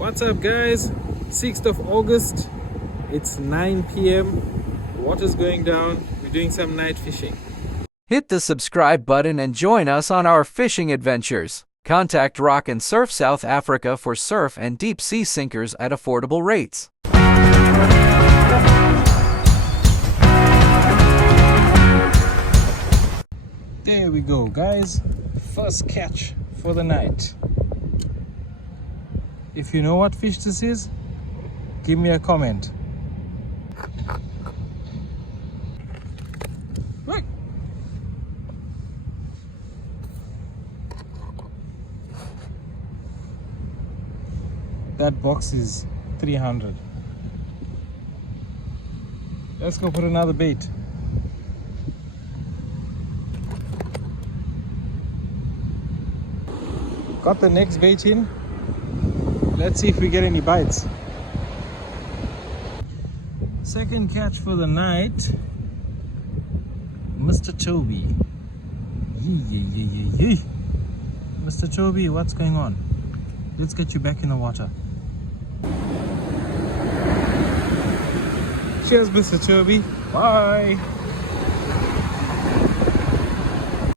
What's up, guys? 6th of August, it's 9 p.m. Water's going down. We're doing some night fishing. Hit the subscribe button and join us on our fishing adventures. Contact Rock and Surf South Africa for surf and deep sea sinkers at affordable rates. There we go, guys. First catch for the night. If you know what fish this is, give me a comment. Look. That box is 300. Let's go put another bait. Got the next bait in. Let's see if we get any bites. Second catch for the night. Mr. Toby. Yee. Mr. Toby, what's going on? Let's get you back in the water. Cheers, Mr. Toby. Bye.